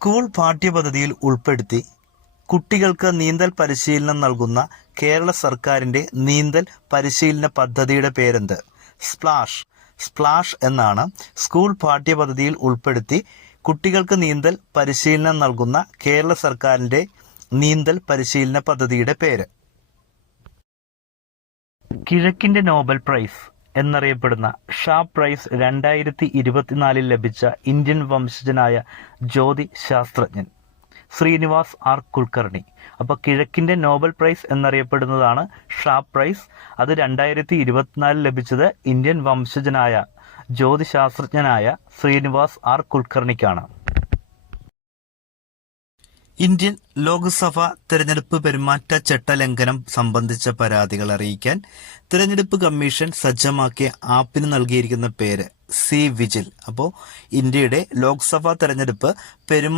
School പാഠ്യപദ്ധതിയിൽ ഉൾപ്പെടുത്തി കുട്ടികൾക്ക് നീന്തൽ പരിശീലനം നൽകുന്ന കേരള സർക്കാരിൻ്റെ നീന്തൽ പരിശീലന പദ്ധതിയുടെ പേരെന്ത്? സ്പ്ലാഷ് എന്നാണ് സ്കൂൾ പാഠ്യപദ്ധതിയിൽ ഉൾപ്പെടുത്തി കുട്ടികൾക്ക് നീന്തൽ പരിശീലനം നൽകുന്ന കേരള സർക്കാരിൻ്റെ നീന്തൽ പരിശീലന പദ്ധതിയുടെ പേര്. കിഴക്കിൻ്റെ നോബൽ പ്രൈസ് എന്നറിയപ്പെടുന്ന ഷാ പ്രൈസ് 2024 ലഭിച്ച ഇന്ത്യൻ വംശജനായ ജ്യോതി ശാസ്ത്രജ്ഞൻ ശ്രീനിവാസ് ആർ കുൽക്കർണി. അപ്പോൾ കിഴക്കിൻ്റെ നോബൽ പ്രൈസ് എന്നറിയപ്പെടുന്നതാണ് ഷാ പ്രൈസ്. അത് 2024 ലഭിച്ചത് ഇന്ത്യൻ വംശജനായ ജ്യോതിശാസ്ത്രജ്ഞനായ ശ്രീനിവാസ് ആർ കുൽക്കർണിക്കാണ്. ഇന്ത്യൻ ലോക്സഭ തെരഞ്ഞെടുപ്പ് പെരുമാറ്റച്ചട്ട ലംഘനം സംബന്ധിച്ച പരാതികൾ അറിയിക്കാൻ തെരഞ്ഞെടുപ്പ് കമ്മീഷൻ സജ്ജമാക്കിയ ആപ്പിന് നൽകിയിരിക്കുന്ന പേര് സി വിജിൽ. അപ്പോൾ ഇന്ത്യയുടെ ലോക്സഭാ തെരഞ്ഞെടുപ്പ്